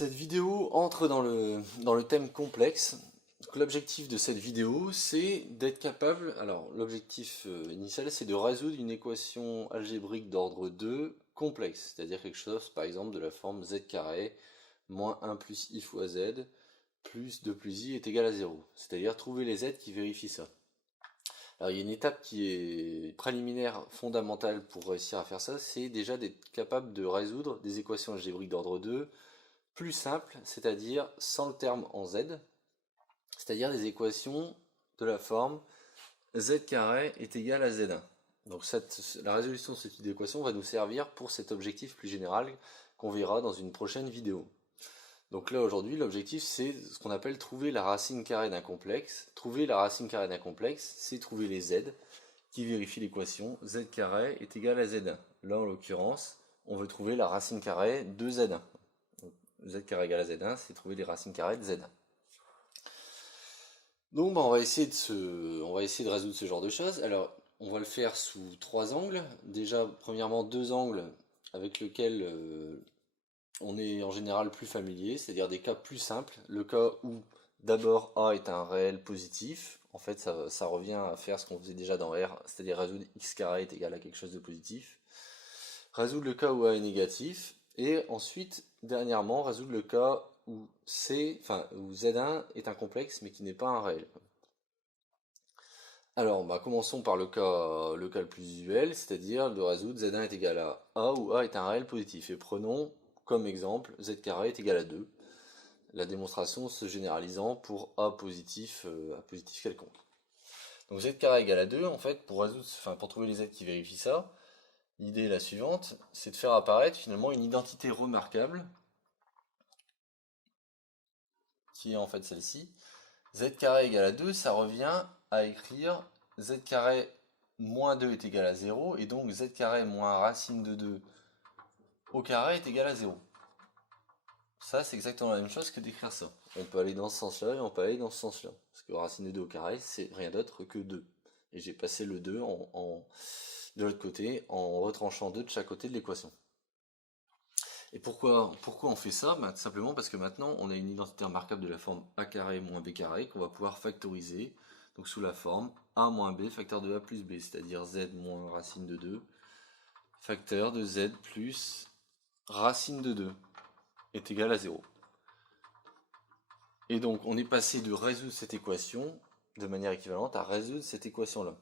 Cette vidéo entre dans le thème complexe. L'objectif de cette vidéo, c'est d'être capable, alors l'objectif initial, c'est de résoudre une équation algébrique d'ordre 2 complexe, c'est-à-dire quelque chose, par exemple, de la forme z carré moins 1 plus i fois z plus 2 plus i est égal à 0, c'est-à-dire trouver les z qui vérifient ça. Alors il y a une étape qui est préliminaire, fondamentale pour réussir à faire ça, c'est déjà d'être capable de résoudre des équations algébriques d'ordre 2 plus simples, c'est-à-dire sans le terme en z, c'est-à-dire des équations de la forme z carré est égal à z1. Donc la résolution de cette équation va nous servir pour cet objectif plus général qu'on verra dans une prochaine vidéo. Donc là aujourd'hui l'objectif c'est ce qu'on appelle trouver la racine carrée d'un complexe. Trouver la racine carrée d'un complexe, c'est trouver les z qui vérifient l'équation z carré est égal à z1. Là en l'occurrence on veut trouver la racine carrée de z1. Donc, z carré égale à z1, c'est trouver les racines carrées de z1. Donc on va essayer de résoudre ce genre de choses. Alors on va le faire sous trois angles. Déjà premièrement deux angles avec lesquels on est en général plus familier, c'est-à-dire des cas plus simples. Le cas où d'abord A est un réel positif. En fait ça revient à faire ce qu'on faisait déjà dans R, c'est-à-dire résoudre x carré est égal à quelque chose de positif. Résoudre le cas où A est négatif. Et ensuite, dernièrement, résoudre le cas où où Z1 est un complexe mais qui n'est pas un réel. Alors, commençons par le cas le plus usuel, c'est-à-dire de résoudre Z1 est égal à A où A est un réel positif. Et prenons comme exemple Z carré est égal à 2. La démonstration se généralisant pour A positif quelconque. Donc Z carré égale à 2, en fait, pour trouver les Z qui vérifient ça, l'idée est la suivante, c'est de faire apparaître finalement une identité remarquable, qui est en fait celle-ci. Z carré égale à 2, ça revient à écrire Z carré moins 2 est égal à 0, et donc Z carré moins racine de 2 au carré est égal à 0. Ça, c'est exactement la même chose que d'écrire ça. On peut aller dans ce sens-là et on peut aller dans ce sens-là. Parce que racine de 2 au carré, c'est rien d'autre que 2. Et j'ai passé le 2 de l'autre côté en retranchant 2 de chaque côté de l'équation. Et pourquoi on fait ça? Tout simplement parce que maintenant on a une identité remarquable de la forme a carré moins b carré qu'on va pouvoir factoriser, donc sous la forme a moins b facteur de a plus b, c'est-à-dire z moins racine de 2 facteur de z plus racine de 2 est égal à 0. Et donc on est passé de résoudre cette équation de manière équivalente à résoudre cette équation-là.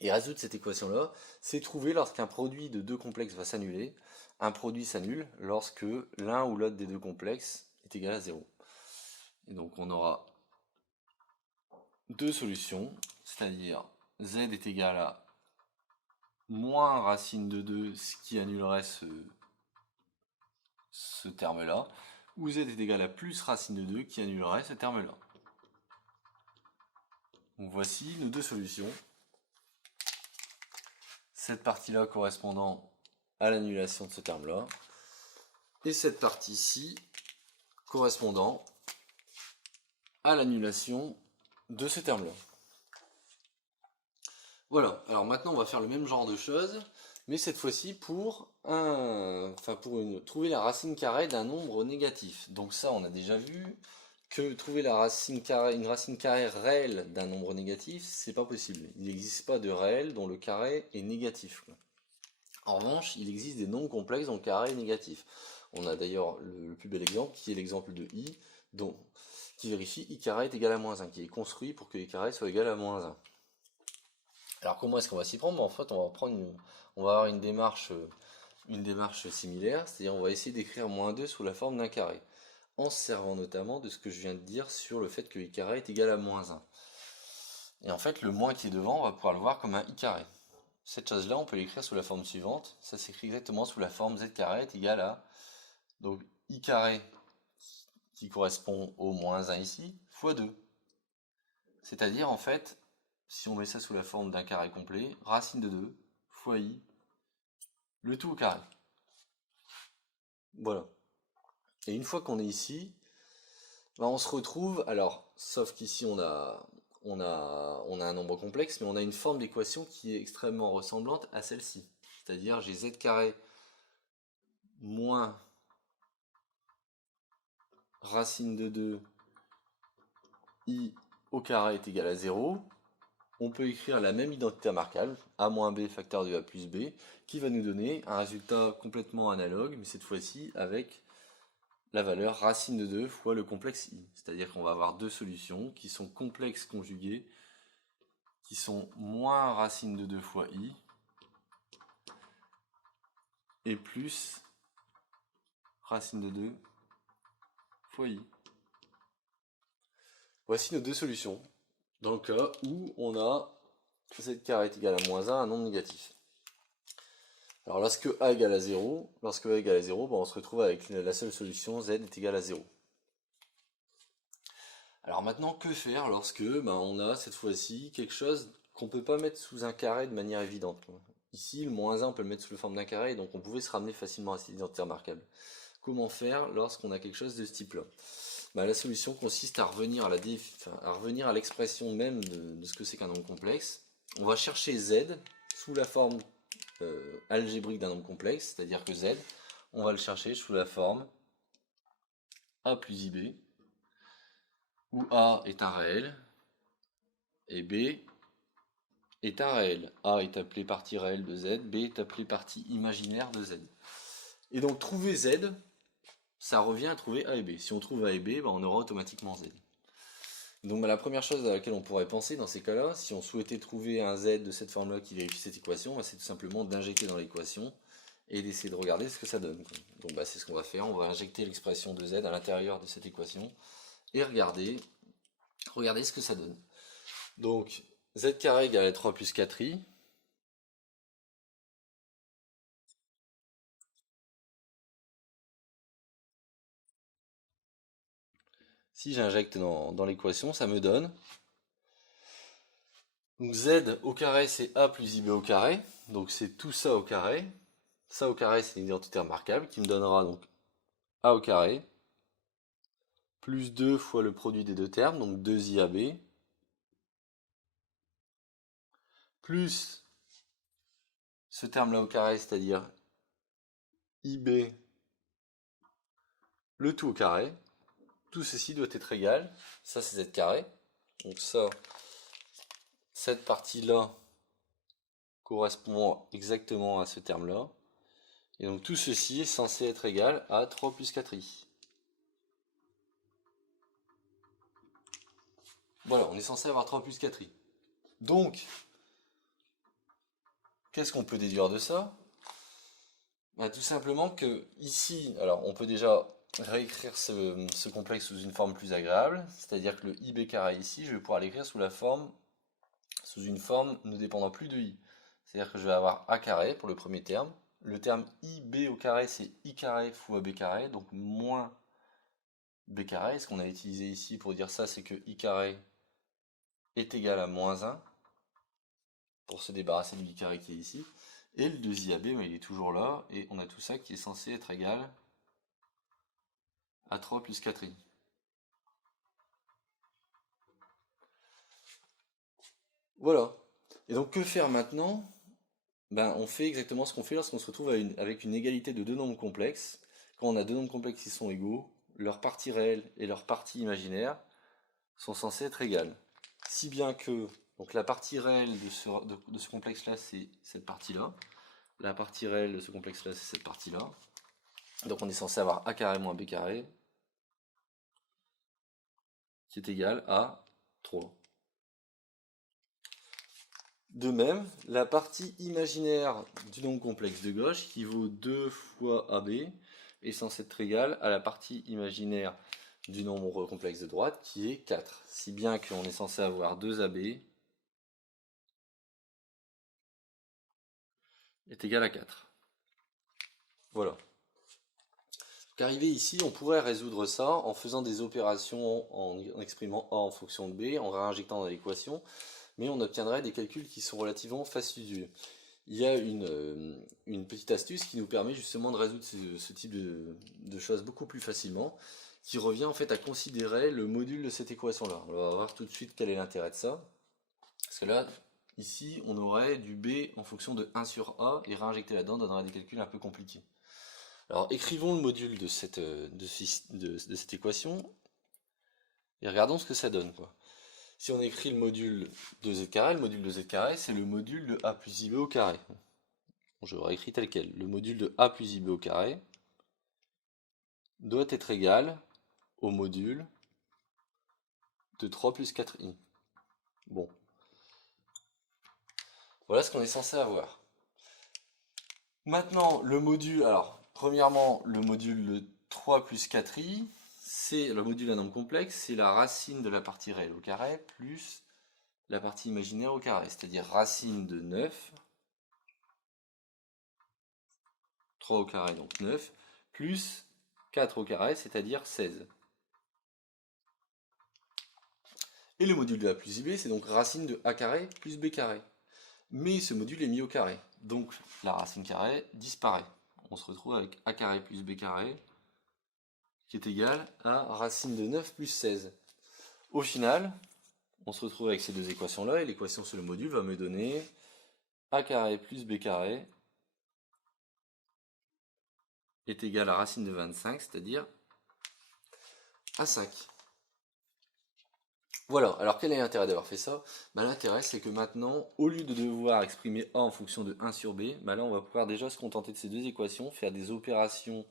Et résoudre cette équation-là, c'est trouver lorsqu'un produit de deux complexes va s'annuler. Un produit s'annule lorsque l'un ou l'autre des deux complexes est égal à 0. Et donc on aura deux solutions, c'est-à-dire z est égal à moins racine de 2, ce qui annulerait ce terme-là, ou z est égal à plus racine de 2, qui annulerait ce terme-là. Donc voici nos deux solutions. Cette partie-là correspondant à l'annulation de ce terme-là, et cette partie-ci correspondant à l'annulation de ce terme-là. Voilà, alors maintenant on va faire le même genre de choses, mais cette fois-ci pour trouver la racine carrée d'un nombre négatif. Donc ça, on a déjà vu que trouver une racine carrée réelle d'un nombre négatif, c'est pas possible. Il n'existe pas de réel dont le carré est négatif. En revanche, il existe des nombres complexes dont le carré est négatif. On a d'ailleurs le plus bel exemple qui est l'exemple de i, qui vérifie i carré est égal à moins 1, qui est construit pour que i carré soit égal à moins 1. Alors comment est-ce qu'on va s'y prendre? En fait, on va avoir une démarche similaire, c'est-à-dire on va essayer d'écrire moins 2 sous la forme d'un carré, en se servant notamment de ce que je viens de dire sur le fait que i carré est égal à moins 1. Et en fait, le moins qui est devant, on va pouvoir le voir comme un i carré. Cette chose-là, on peut l'écrire sous la forme suivante. Ça s'écrit exactement sous la forme z carré est égal à donc i carré qui correspond au moins 1 ici, fois 2. C'est-à-dire, en fait, si on met ça sous la forme d'un carré complet, racine de 2 fois i, le tout au carré. Voilà. Et une fois qu'on est ici, on se retrouve, alors, sauf qu'ici on a un nombre complexe, mais on a une forme d'équation qui est extrêmement ressemblante à celle-ci. C'est-à-dire j'ai z carré moins racine de 2 i au carré est égal à 0, on peut écrire la même identité remarquable, a moins b facteur de a plus b, qui va nous donner un résultat complètement analogue, mais cette fois-ci avec la valeur racine de 2 fois le complexe i. C'est-à-dire qu'on va avoir deux solutions qui sont complexes conjuguées, qui sont moins racine de 2 fois i, et plus racine de 2 fois i. Voici nos deux solutions, dans le cas où on a z carré est égal à moins 1, un nombre négatif. Alors lorsque a égale à 0, ben, on se retrouve avec la seule solution z est égal à 0. Alors maintenant, que faire lorsque on a cette fois-ci quelque chose qu'on ne peut pas mettre sous un carré de manière évidente. Ici, le moins 1, on peut le mettre sous la forme d'un carré, donc on pouvait se ramener facilement à cette identité remarquable. Comment faire lorsqu'on a quelque chose de ce type-là? La solution consiste à revenir à l'expression même de ce que c'est qu'un nombre complexe. On va chercher z sous la forme algébrique d'un nombre complexe, c'est-à-dire que z, on va le chercher sous la forme a plus ib, où a est un réel et b est un réel. A est appelé partie réelle de z, b est appelé partie imaginaire de z. Et donc trouver z, ça revient à trouver a et b. Si on trouve a et b, on aura automatiquement z. Donc la première chose à laquelle on pourrait penser dans ces cas-là, si on souhaitait trouver un z de cette forme-là qui vérifie cette équation, c'est tout simplement d'injecter dans l'équation et d'essayer de regarder ce que ça donne. Donc c'est ce qu'on va faire, on va injecter l'expression de z à l'intérieur de cette équation et regarder ce que ça donne. Donc z carré égale à 3 plus 4i. Si j'injecte dans l'équation, ça me donne donc z au carré c'est a plus ib au carré, donc c'est tout ça au carré. Ça au carré c'est une identité remarquable qui me donnera donc a au carré plus 2 fois le produit des deux termes, donc 2iab, plus ce terme-là au carré, c'est-à-dire ib, le tout au carré. Tout ceci doit être égal, ça c'est z carré, donc ça, cette partie-là correspond exactement à ce terme-là, et donc tout ceci est censé être égal à 3 plus 4i. Voilà, on est censé avoir 3 plus 4i. Donc, qu'est-ce qu'on peut déduire de ça? Tout simplement que ici, alors on peut déjà réécrire ce complexe sous une forme plus agréable, c'est-à-dire que le ib carré ici, je vais pouvoir l'écrire sous une forme ne dépendant plus de i. C'est-à-dire que je vais avoir a carré pour le premier terme, le terme ib au carré c'est i carré fois b carré, donc moins b carré. Ce qu'on a utilisé ici pour dire ça, c'est que i carré est égal à moins 1, pour se débarrasser du i carré qui est ici. Et le 2iab, il est toujours là, et on a tout ça qui est censé être égal à 3 plus 4i. Voilà. Et donc que faire maintenant? On fait exactement ce qu'on fait lorsqu'on se retrouve avec une égalité de deux nombres complexes. Quand on a deux nombres complexes qui sont égaux, leur partie réelle et leur partie imaginaire sont censées être égales. Si bien que donc la partie réelle de ce complexe-là, c'est cette partie-là. La partie réelle de ce complexe-là, c'est cette partie-là. Donc on est censé avoir a carré moins b carré, qui est égal à 3. De même, la partie imaginaire du nombre complexe de gauche, qui vaut 2 fois AB, est censée être égale à la partie imaginaire du nombre complexe de droite, qui est 4. Si bien qu'on est censé avoir 2AB est égal à 4. Voilà. Donc arrivé ici, on pourrait résoudre ça en faisant des opérations en exprimant A en fonction de B, en réinjectant dans l'équation, mais on obtiendrait des calculs qui sont relativement fastidieux. Il y a une petite astuce qui nous permet justement de résoudre ce type de choses beaucoup plus facilement, qui revient en fait à considérer le module de cette équation-là. On va voir tout de suite quel est l'intérêt de ça. Parce que là, ici, on aurait du B en fonction de 1 sur A, et réinjecter là-dedans donnerait des calculs un peu compliqués. Alors écrivons le module de cette équation et regardons ce que ça donne, quoi. Si on écrit le module de z carré, le module de z carré, c'est le module de a plus ib au carré. Bon, je réécris tel quel. Le module de a plus ib au carré doit être égal au module de 3 plus 4i. Bon. Voilà ce qu'on est censé avoir. Maintenant, le module, alors, premièrement, le module de 3 plus 4i, c'est le module d'un nombre complexe, c'est la racine de la partie réelle au carré plus la partie imaginaire au carré, c'est-à-dire racine de 9, 3 au carré donc 9, plus 4 au carré, c'est-à-dire 16. Et le module de a plus ib, c'est donc racine de a carré plus b carré. Mais ce module est mis au carré, donc la racine carrée disparaît. On se retrouve avec a carré plus b carré, qui est égal à racine de 9 plus 16. Au final, on se retrouve avec ces deux équations-là, et l'équation sur le module va me donner a carré plus b carré est égal à racine de 25, c'est-à-dire à 5. Voilà, alors quel est l'intérêt d'avoir fait ça? L'intérêt c'est que maintenant, au lieu de devoir exprimer a en fonction de 1 sur b, là on va pouvoir déjà se contenter de ces deux équations, faire des opérations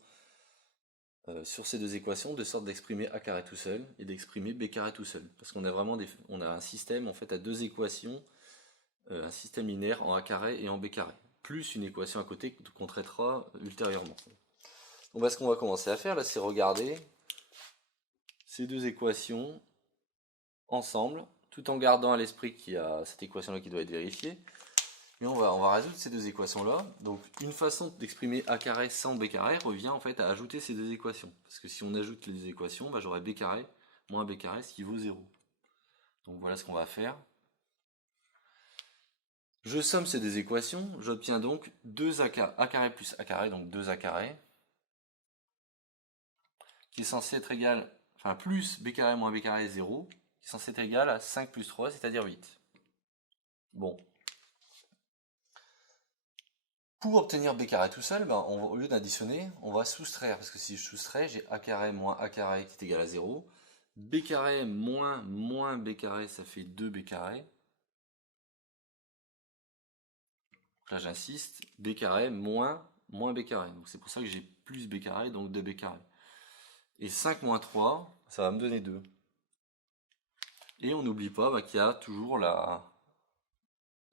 sur ces deux équations, de sorte d'exprimer a carré tout seul et d'exprimer b carré tout seul. Parce qu'on a vraiment on a un système en fait à deux équations, un système linéaire en a carré et en b carré, plus une équation à côté qu'on traitera ultérieurement. Donc ce qu'on va commencer à faire là, c'est regarder ces deux équations ensemble, tout en gardant à l'esprit qu'il y a cette équation-là qui doit être vérifiée. Et on va résoudre ces deux équations-là. Donc une façon d'exprimer a carré sans b carré revient en fait à ajouter ces deux équations. Parce que si on ajoute les deux équations, j'aurai b carré moins b carré, ce qui vaut 0. Donc voilà ce qu'on va faire. Je somme ces deux équations, j'obtiens donc 2 a carré plus a carré, donc 2 a carré, qui est censé être égal, enfin plus b carré moins b carré 0, qui est censé être égal à 5 plus 3, c'est-à-dire 8. Bon. Pour obtenir b carré tout seul, au lieu d'additionner, on va soustraire, parce que si je soustrais, j'ai a carré moins a carré qui est égal à 0, b carré moins b carré, ça fait 2b carré. Là j'insiste, b carré moins b carré, donc c'est pour ça que j'ai plus b carré, donc 2b carré. Et 5 moins 3, ça va me donner 2. Et on n'oublie pas qu'il y a toujours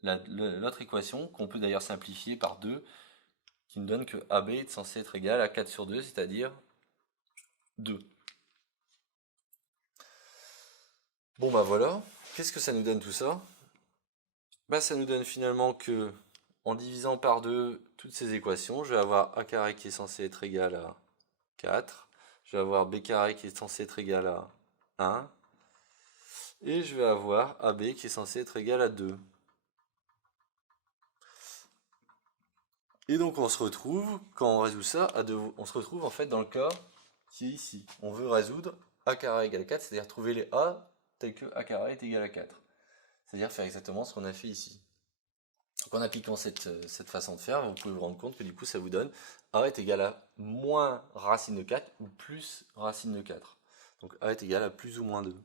l'autre équation, qu'on peut d'ailleurs simplifier par 2, qui nous donne que AB est censé être égal à 4 sur 2, c'est-à-dire 2. Bon voilà, qu'est-ce que ça nous donne tout ça? Ça nous donne finalement que, en divisant par 2 toutes ces équations, je vais avoir a carré qui est censé être égal à 4, je vais avoir b carré qui est censé être égal à 1, et je vais avoir AB qui est censé être égal à 2. Et donc on se retrouve, quand on résout ça, on se retrouve en fait dans le cas qui est ici. On veut résoudre a carré égale 4, c'est-à-dire trouver les a tels que a carré est égal à 4. C'est-à-dire faire exactement ce qu'on a fait ici. Donc en appliquant cette façon de faire, vous pouvez vous rendre compte que du coup ça vous donne a est égal à moins racine de 4 ou plus racine de 4. Donc a est égal à plus ou moins 2.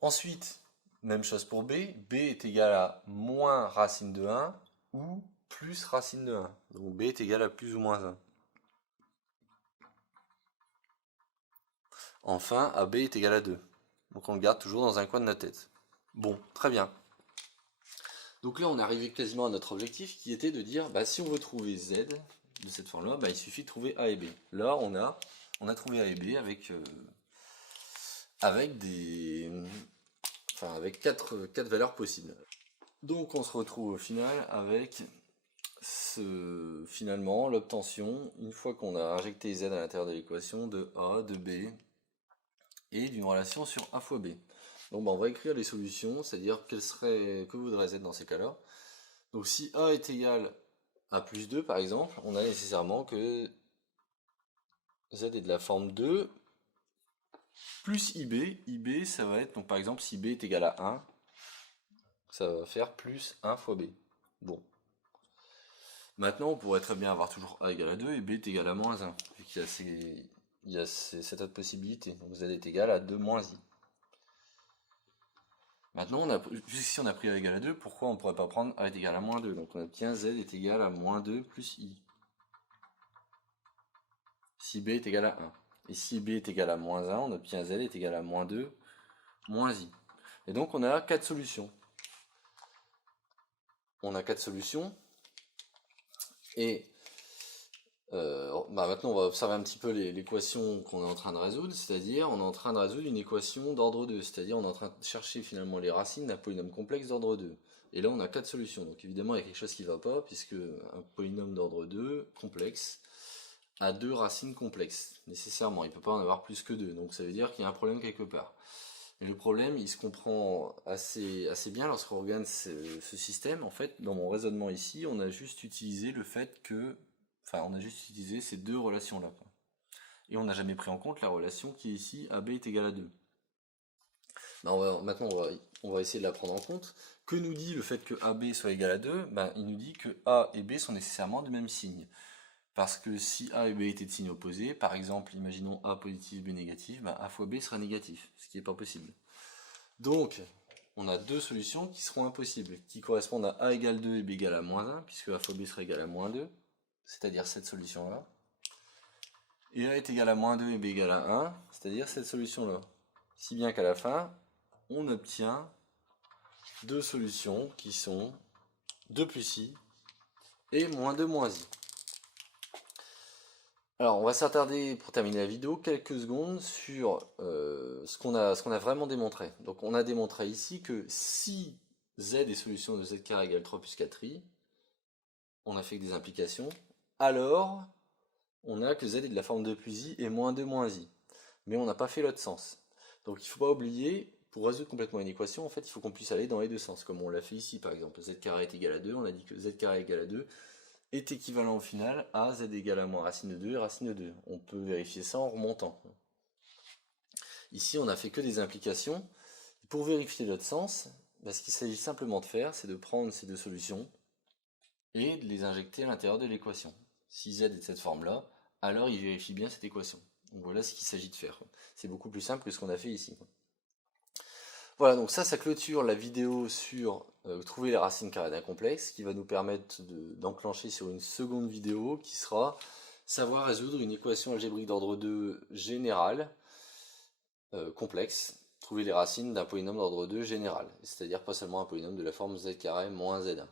Ensuite, même chose pour b. B est égal à moins racine de 1 ou plus racine de 1. Donc b est égal à plus ou moins 1. Enfin, AB est égal à 2. Donc on le garde toujours dans un coin de notre tête. Bon, très bien. Donc là, on est arrivé quasiment à notre objectif qui était de dire, si on veut trouver Z de cette forme-là, il suffit de trouver A et B. Là, on a trouvé A et B avec quatre valeurs possibles. Donc on se retrouve au final avec finalement l'obtention, une fois qu'on a injecté Z à l'intérieur de l'équation, de A, de B et d'une relation sur A fois B. Donc on va écrire les solutions, c'est-à-dire que voudrait Z dans ces cas-là. Donc si A est égal à plus 2 par exemple, on a nécessairement que Z est de la forme 2 plus IB. IB ça va être, donc par exemple si B est égal à 1, ça va faire plus 1 fois B. Bon. Maintenant, on pourrait très bien avoir toujours a égale à 2 et b est égal à moins 1. Vu qu'il y a cette autre possibilité. Donc z est égal à 2 moins i. Maintenant, jusqu'ici on a pris a égale à 2, pourquoi on ne pourrait pas prendre a est égal à moins 2? Donc on obtient z est égal à moins 2 plus i. Si b est égal à 1. Et si b est égal à moins 1, on obtient z est égal à moins 2 moins i. Et donc on a 4 solutions. On a 4 solutions. Et maintenant on va observer un petit peu l'équation qu'on est en train de résoudre, c'est-à-dire on est en train de résoudre une équation d'ordre 2, c'est-à-dire on est en train de chercher finalement les racines d'un polynôme complexe d'ordre 2. Et là on a 4 solutions, donc évidemment il y a quelque chose qui ne va pas, puisque un polynôme d'ordre 2 complexe a 2 racines complexes, nécessairement, il ne peut pas en avoir plus que 2, donc ça veut dire qu'il y a un problème quelque part. Et le problème, il se comprend assez bien lorsqu'on regarde ce système. En fait, dans mon raisonnement ici, on a juste utilisé le fait que... Enfin, on a juste utilisé ces deux relations-là. Et on n'a jamais pris en compte la relation qui est ici, AB est égal à 2. Maintenant, on va essayer de la prendre en compte. Que nous dit le fait que AB soit égal à 2? Il nous dit que A et B sont nécessairement de même signe. Parce que si A et B étaient de signes opposés, par exemple, imaginons A positif, B négatif, A fois B sera négatif, ce qui n'est pas possible. Donc, on a deux solutions qui seront impossibles, qui correspondent à A égale 2 et B égale à moins 1, puisque A fois B sera égal à moins 2, c'est-à-dire cette solution-là. Et A est égal à moins 2 et B égale à 1, c'est-à-dire cette solution-là. Si bien qu'à la fin, on obtient deux solutions qui sont 2 plus I et moins 2 moins I. Alors, on va s'attarder, pour terminer la vidéo, quelques secondes sur ce qu'on a vraiment démontré. Donc, on a démontré ici que si z est solution de z carré égale 3 plus 4i, on a fait que des implications, alors on a que z est de la forme 2 plus i et moins 2 moins i. Mais on n'a pas fait l'autre sens. Donc, il ne faut pas oublier, pour résoudre complètement une équation, en fait, il faut qu'on puisse aller dans les deux sens, comme on l'a fait ici, par exemple. Z carré est égal à 2, on a dit que z carré égal à 2, est équivalent au final à z égale à moins racine de 2 et racine de 2. On peut vérifier ça en remontant. Ici, on n'a fait que des implications. Pour vérifier l'autre sens, ce qu'il s'agit simplement de faire, c'est de prendre ces deux solutions et de les injecter à l'intérieur de l'équation. Si z est de cette forme-là, alors il vérifie bien cette équation. Donc voilà ce qu'il s'agit de faire. C'est beaucoup plus simple que ce qu'on a fait ici. Voilà, donc ça clôture la vidéo sur trouver les racines carrées d'un complexe, qui va nous permettre d'enclencher sur une seconde vidéo qui sera savoir résoudre une équation algébrique d'ordre 2 générale, complexe, trouver les racines d'un polynôme d'ordre 2 général, c'est-à-dire pas seulement un polynôme de la forme z carré moins z1.